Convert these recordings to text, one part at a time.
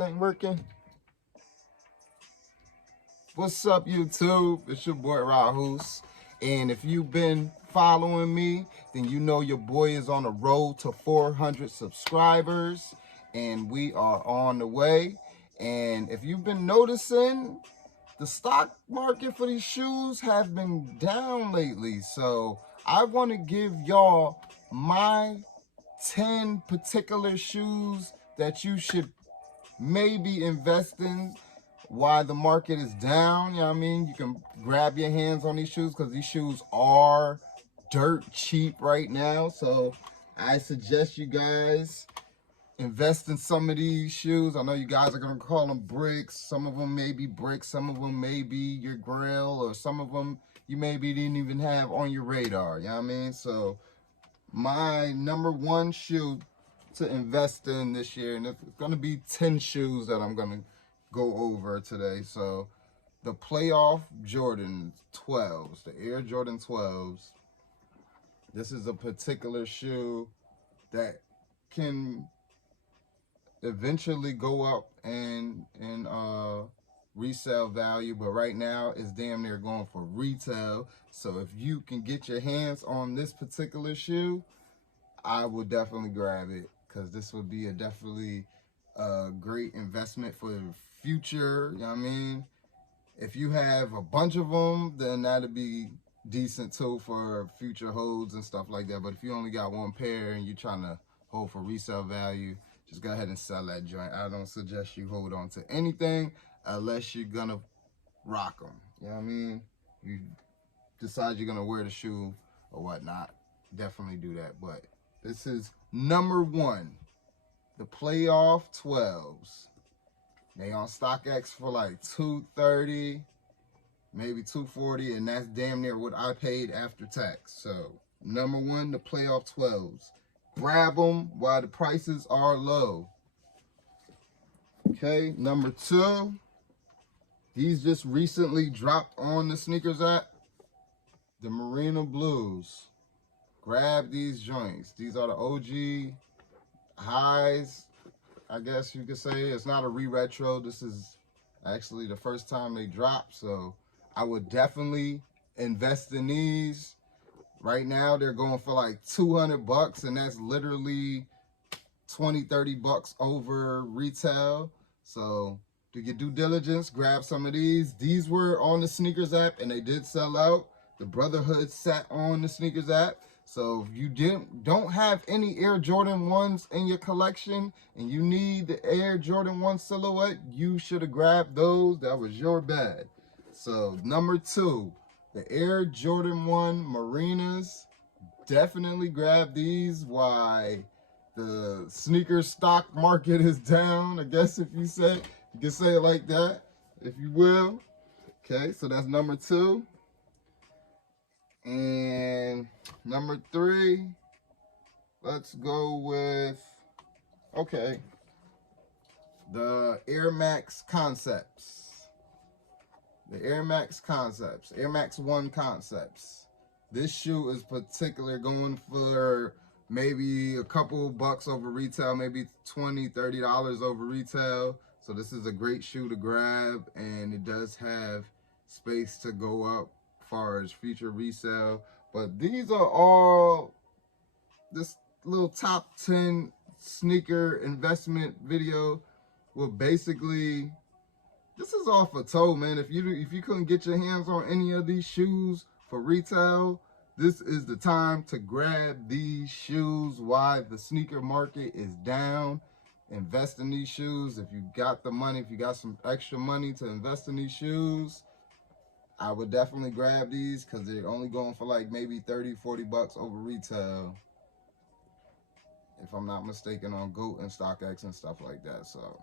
thing working? What's up, YouTube? It's your boy Rah Hoose. And if you've been following me, then you know your boy is on the road to 400 subscribers. And we are on the way. And if you've been noticing, the stock market for these shoes have been down lately. So I want to give y'all my 10 particular shoes that you should maybe invest in while the market is down. You know what I mean? You can grab your hands on these shoes because these shoes are dirt cheap right now. So I suggest you guys invest in some of these shoes. I know you guys are going to call them bricks. Some of them may be bricks. Some of them may be your grail, or some of them you maybe didn't even have on your radar. You know what I mean? So my number one shoe to invest in this year, and it's going to be 10 shoes that I'm going to go over today. So the playoff Jordan 12s, the Air Jordan 12s. This is a particular shoe that can eventually go up in resale value, but right now it's damn near going for retail. So if you can get your hands on this particular shoe, I would definitely grab it, because this would be definitely a great investment for the future. You know what I mean? If you have a bunch of them, then that'd be decent too for future holds and stuff like that. But if you only got one pair and you're trying to hold for resale value, just go ahead and sell that joint. I don't suggest you hold on to anything unless you're gonna rock them. You know what I mean? You decide you're gonna wear the shoe or whatnot, definitely do that. But this is number one, the playoff 12s. They on StockX for like $230, maybe $240, and that's damn near what I paid after tax. So number one, the playoff 12s. Grab them while the prices are low. Okay, number two, these just recently dropped on the sneakers app, the Marina Blues. Grab these joints. These are the OG highs, I guess you could say. It's not a re-retro. This is actually the first time they dropped, so I would definitely invest in these. Right now they're going for like 200 bucks, and that's literally 20-30 bucks over retail. So do your due diligence, grab some of these. These were on the sneakers app and they did sell out. The Brotherhood sat on the sneakers app. So if you don't have any Air Jordan 1s in your collection and you need the Air Jordan 1 silhouette, you should have grabbed those. That was your bad. So number two, the Air Jordan 1 Marinas. Definitely grab these while the sneaker stock market is down, I guess, if you can say it like that, if you will. Okay, so that's number two. And number three, let's go with, okay, the Air Max Concepts. The Air Max Concepts, Air Max 1 Concepts. This shoe is particularly going for maybe a couple bucks over retail, maybe $20-$30 over retail. So this is a great shoe to grab, and it does have space to go up as far as future resale. But these are all this little top 10 sneaker investment video. Well, basically, this is all for toe, man. If you couldn't get your hands on any of these shoes for retail, this is the time to grab these shoes while the sneaker market is down. Invest in these shoes. If you got the money, if you got some extra money to invest in these shoes, I would definitely grab these, because they're only going for like maybe 30-40 bucks over retail, if I'm not mistaken, on GOAT and StockX and stuff like that. So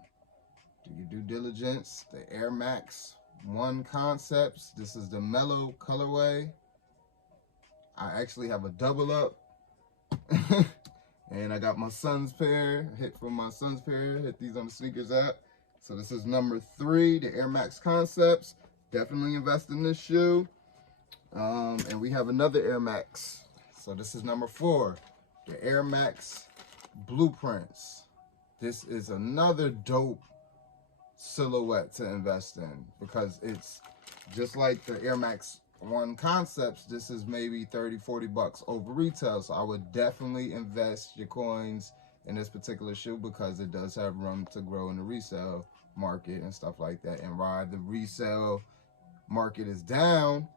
do your due diligence. The Air Max 1 Concepts. This is the mellow colorway. I actually have a double up. And I got my son's pair. Hit these on the sneakers app. So this is number three, the Air Max Concepts. Definitely invest in this shoe. And we have another Air Max. So this is number four, the Air Max Blueprints. This is another dope silhouette to invest in, because it's just like the Air Max 1 Concepts. This is maybe 30-40 bucks over retail, so I would definitely invest your coins in this particular shoe because it does have room to grow in the resale market and stuff like that. And while the resale market is down,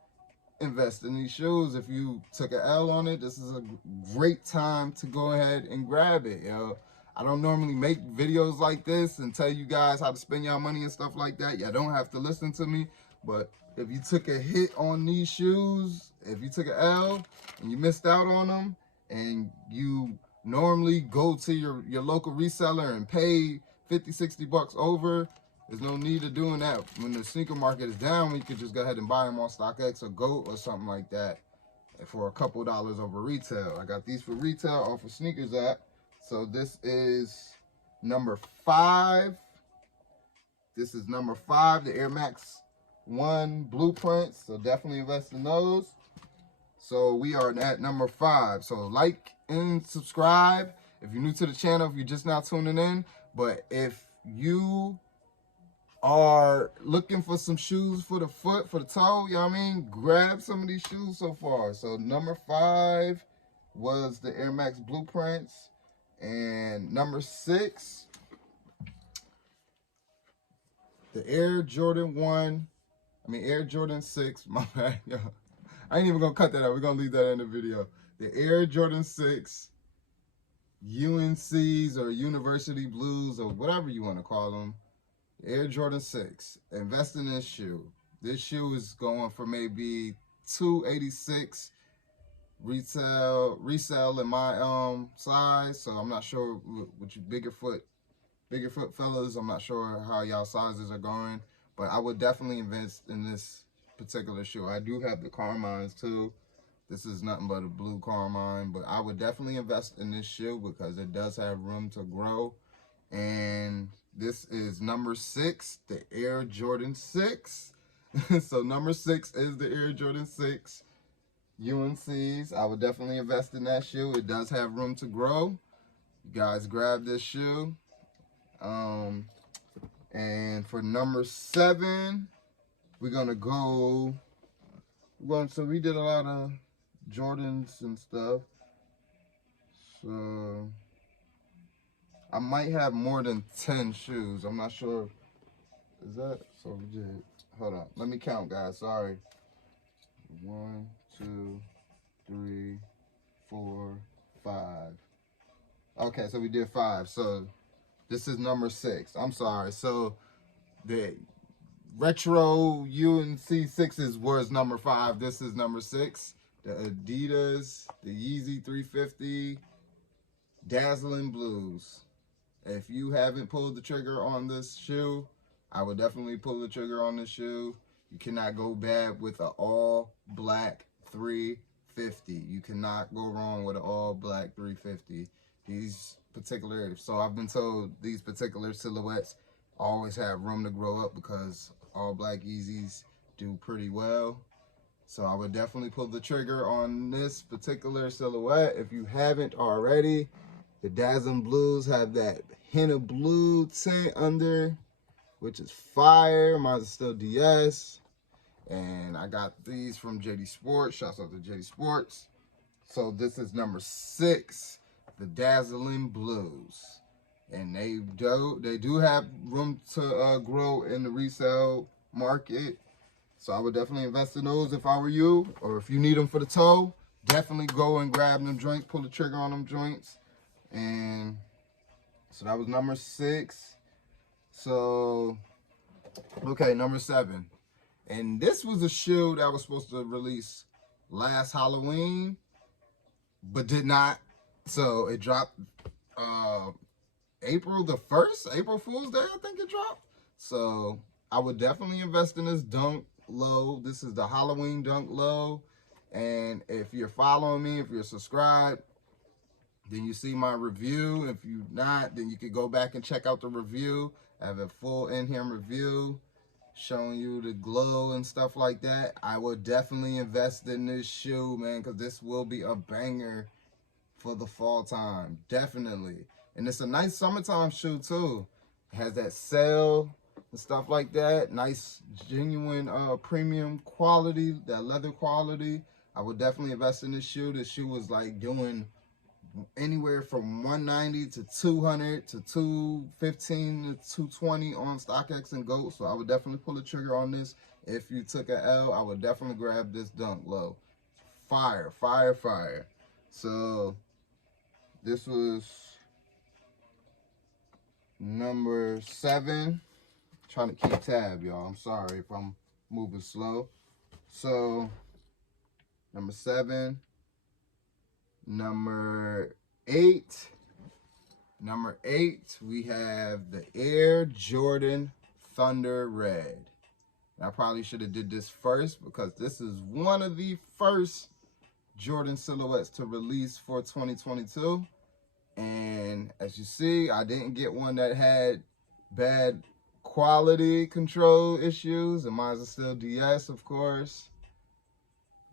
invest in these shoes. If you took an L on it, this is a great time to go ahead and grab it, yo. I don't normally make videos like this and tell you guys how to spend your money and stuff like that. Y'all don't have to listen to me, but if you took a hit on these shoes, if you took an L and you missed out on them, and you normally go to your local reseller and pay 50-60 bucks over, there's no need of doing that. When the sneaker market is down, you could just go ahead and buy them on StockX or GOAT or something like that for a couple dollars over retail. I got these for retail off of Sneakers app. So this is number 5. This is number 5, the Air Max 1 blueprints. So definitely invest in those. So we are at number 5. So like and subscribe if you're new to the channel, if you're just now tuning in. But if you are looking for some shoes for the foot, for the toe, you know what I mean, grab some of these shoes so far. So number 5 was the Air Max blueprints, and number 6, the Air Jordan 6, my bad, yo. I ain't even gonna cut that out, we're gonna leave that in the video. The Air Jordan 6 UNCs or University Blues or whatever you want to call them. Air Jordan 6. Invest in this shoe. This shoe is going for maybe $286 resale in my size. So I'm not sure with you bigger foot fellas. I'm not sure how y'all sizes are going, but I would definitely invest in this particular shoe. I do have the Carmines too. This is nothing but a blue Carmine, but I would definitely invest in this shoe because it does have room to grow. And this is number 6, the Air Jordan 6. So number 6 is the Air Jordan 6 UNCs. I would definitely invest in that shoe. It does have room to grow. You guys grab this shoe. And for number 7, we're gonna go. So we did a lot of Jordans and stuff. So I might have more than 10 shoes. I'm not sure. Is that? So we did. Hold on. Let me count, guys. Sorry. 1, 2, 3, 4, 5. Okay, so we did 5. So this is number 6. I'm sorry. So the retro UNC 6s was number 5. This is number 6. The Adidas, the Yeezy 350, Dazzling Blues. If you haven't pulled the trigger on this shoe, I would definitely pull the trigger on this shoe. You cannot go bad with an all black 350. You cannot go wrong with an all black 350. These particular, so I've been told these particular silhouettes always have room to grow up because all black Yeezys do pretty well. So I would definitely pull the trigger on this particular silhouette if you haven't already. The Dazzling Blues have that hint of blue tint under, which is fire. Mine's still DS. And I got these from JD Sports. Shouts out to JD Sports. So this is number 6, the Dazzling Blues. And they do have room to grow in the resale market. So I would definitely invest in those if I were you. Or if you need them for the toe, definitely go and grab them joints, pull the trigger on them joints. And so that was number 6. So, okay, number 7. And this was a shoe that was supposed to release last Halloween, but did not. So it dropped April the 1st, April Fool's Day, I think it dropped. So I would definitely invest in this Dunk Low. This is the Halloween Dunk Low. And if you're following me, if you're subscribed, then you see my review. If you're not, then you could go back and check out the review. I have a full in-here review showing you the glow and stuff like that. I would definitely invest in this shoe, man, because this will be a banger for the fall time. Definitely. And it's a nice summertime shoe, too. It has that sail and stuff like that. Nice, genuine, premium quality, that leather quality. I would definitely invest in this shoe. This shoe was like doing anywhere from 190 to 200 to 215 to 220 on StockX and GOAT. So I would definitely pull the trigger on this. If you took an L, I would definitely grab this Dunk Low. Fire, fire, fire. So this was number 7. Trying to keep tab, y'all. I'm sorry if I'm moving slow. So number 7, number 8. Number 8, we have the Air Jordan Thunder Red. And I probably should have did this first because this is one of the first Jordan silhouettes to release for 2022. And as you see, I didn't get one that had bad quality control issues, and mine is still DS, of course.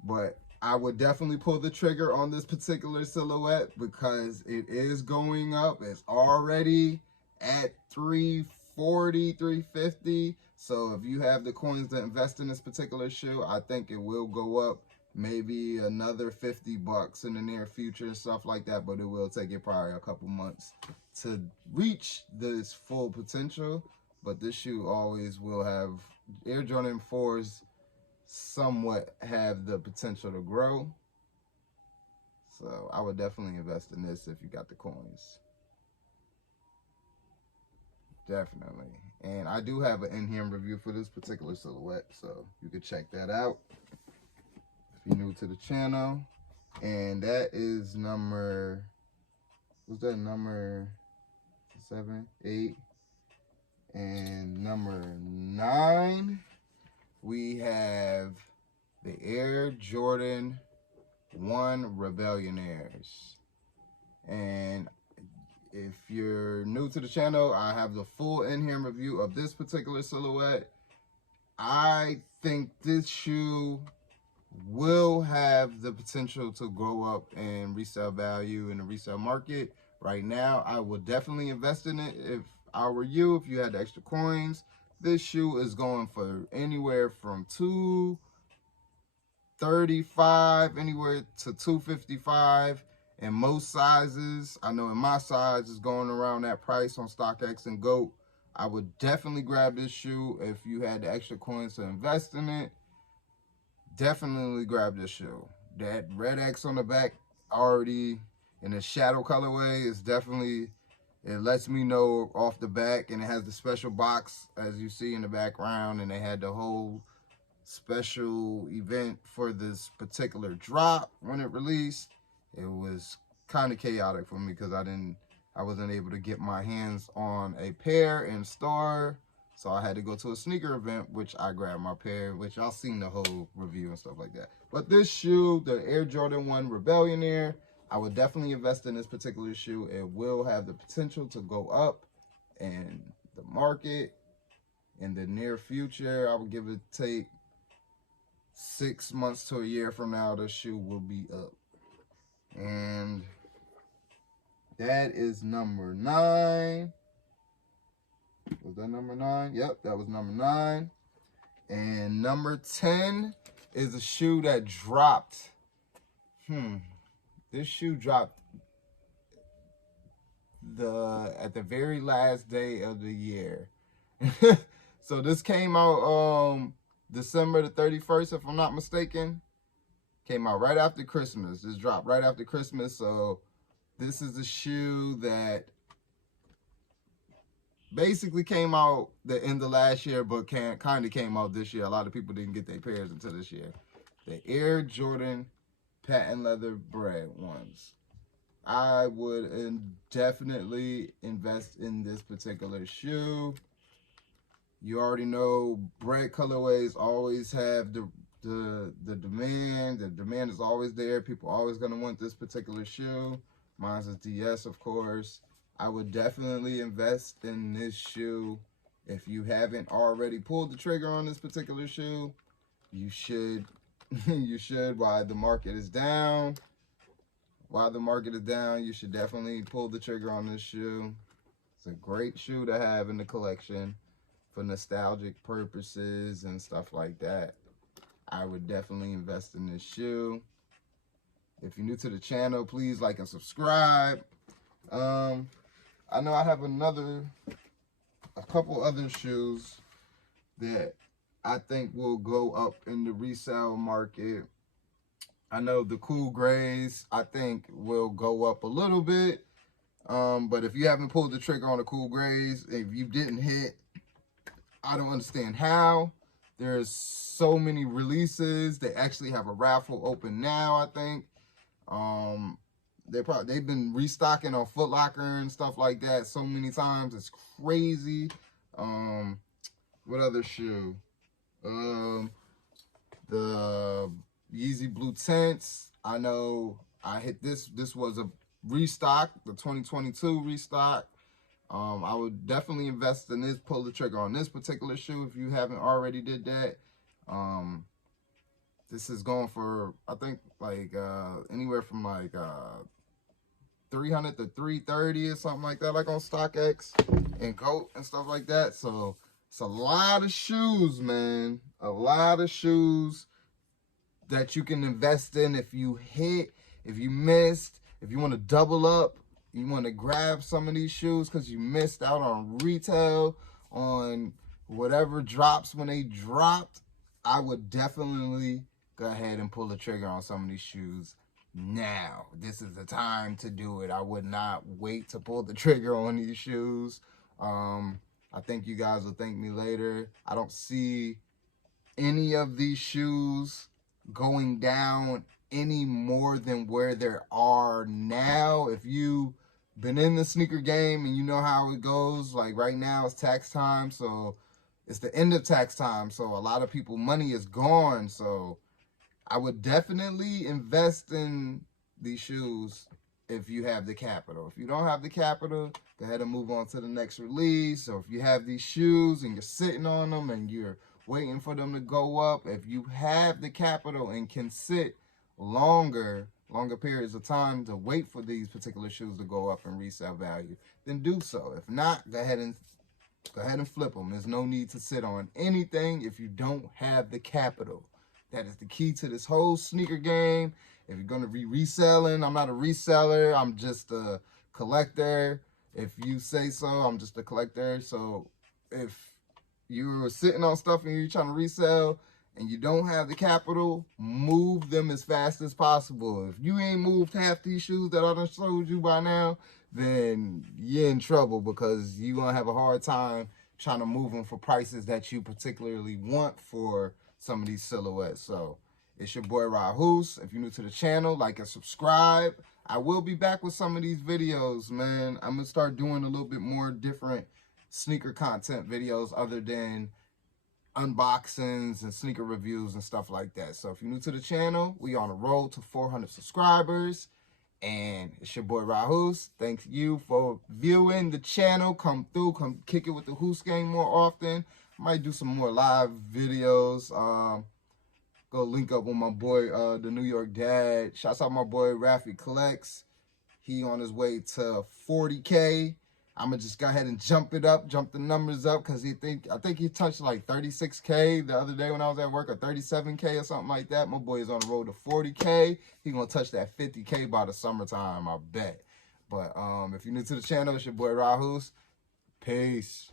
But I would definitely pull the trigger on this particular silhouette because it is going up. It's already at 340, 350. So if you have the coins to invest in this particular shoe, I think it will go up maybe another 50 bucks in the near future and stuff like that, but it will take it probably a couple months to reach this full potential. But this shoe always will have, Air Jordan 4s somewhat have the potential to grow. So I would definitely invest in this if you got the coins. Definitely. And I do have an in-here review for this particular silhouette, so you can check that out if you're new to the channel. And that is number, was that number 7, 8? And number 9, we have the Air Jordan 1 Rebellionaires. And if you're new to the channel, I have the full in-here review of this particular silhouette. I think this shoe will have the potential to go up in resale value in the resale market. Right now, I would definitely invest in it if I were you, if you had the extra coins. This shoe is going for anywhere from $235 anywhere to $255 in most sizes. I know in my size is going around that price on StockX and GOAT. I would definitely grab this shoe if you had the extra coins to invest in it. Definitely grab this shoe. That red X on the back already in the shadow colorway is definitely, it lets me know off the back, and it has the special box as you see in the background, and they had the whole special event for this particular drop when it released. It was kind of chaotic for me because I wasn't able to get my hands on a pair in store, so I had to go to a sneaker event, which I grabbed my pair, which y'all seen the whole review and stuff like that. But this shoe, the Air Jordan 1 Rebellionaire, I would definitely invest in this particular shoe. It will have the potential to go up in the market in the near future. I would give it take 6 months to a year from now, the shoe will be up. And that is number 9. Was that number 9? Yep, that was number 9. And number 10 is a shoe that dropped. This shoe dropped at the very last day of the year. So this came out December the 31st, if I'm not mistaken. Came out right after Christmas. This dropped right after Christmas. So this is a shoe that basically came out the end of last year, but kind of came out this year. A lot of people didn't get their pairs until this year. The Air Jordan patent leather bred ones. I would definitely invest in this particular shoe. You already know bread colorways always have the demand. The demand is always there. People are always going to want this particular shoe. Mine is DS, of course. I would definitely invest in this shoe. If you haven't already pulled the trigger on this particular shoe, you should. You should. While the market is down, you should definitely pull the trigger on this shoe. It's a great shoe to have in the collection for nostalgic purposes and stuff like that, I would definitely invest in this shoe. If you're new to the channel, please like and subscribe. I know I have a couple other shoes that I think will go up in the resale market. I know the cool grays, I think, will go up a little bit. But if you haven't pulled the trigger on the cool grays, if you didn't hit, I don't understand how. There's so many releases. They actually have a raffle open now, I think. They've been restocking on Foot Locker and stuff like that so many times. It's crazy. What other shoe? The Yeezy Blue Tints. I know I hit this. This was a restock, the 2022 restock. I would definitely invest in this, pull the trigger on this particular shoe if you haven't already did that. This is going for, I think, like anywhere from like 300 to 330 or something like that, like on StockX and GOAT and stuff like that. So it's a lot of shoes, man. A lot of shoes that you can invest in if you hit, if you missed, if you want to double up, you want to grab some of these shoes because you missed out on retail, on whatever drops when they dropped. I would definitely go ahead and pull the trigger on some of these shoes now. This is the time to do it. I would not wait to pull the trigger on these shoes. I think you guys will thank me later. I don't see any of these shoes going down any more than where they are now. If you've been in the sneaker game and you know how it goes, like right now it's tax time, so it's the end of tax time, so a lot of people money is gone. So I would definitely invest in these shoes if you have the capital. If you don't have the capital, go ahead and move on to the next release. Or if you have these shoes and you're sitting on them and you're waiting for them to go up, if you have the capital and can sit longer periods of time to wait for these particular shoes to go up in resale value, then do so. If not, go ahead and flip them. There's no need to sit on anything if you don't have the capital. That is the key to this whole sneaker game. If you're going to be reselling, I'm not a reseller. I'm just a collector. If you say so, I'm just a collector. So if you're sitting on stuff and you're trying to resell and you don't have the capital, move them as fast as possible. If you ain't moved half these shoes that I done showed you by now, then you're in trouble because you're going to have a hard time trying to move them for prices that you particularly want for some of these silhouettes. So it's your boy Rah Hoose. If you're new to the channel, like and subscribe. I will be back with some of these videos, man. I'm going to start doing a little bit more different sneaker content videos other than unboxings and sneaker reviews and stuff like that. So if you're new to the channel, we on a roll to 400 subscribers. And it's your boy Rah Hoose. Thank you for viewing the channel. Come through, come kick it with the Hoose gang more often. Might do some more live videos. Go link up with my boy, the New York Dad. Shouts out my boy Rafi Collects. He on his way to 40K. I'm gonna just go ahead and jump the numbers up, because I think he touched like 36K the other day when I was at work, or 37K or something like that. My boy is on the road to 40K. He gonna touch that 50K by the summertime, I bet. But if you're new to the channel, it's your boy Rah Hoose. Peace.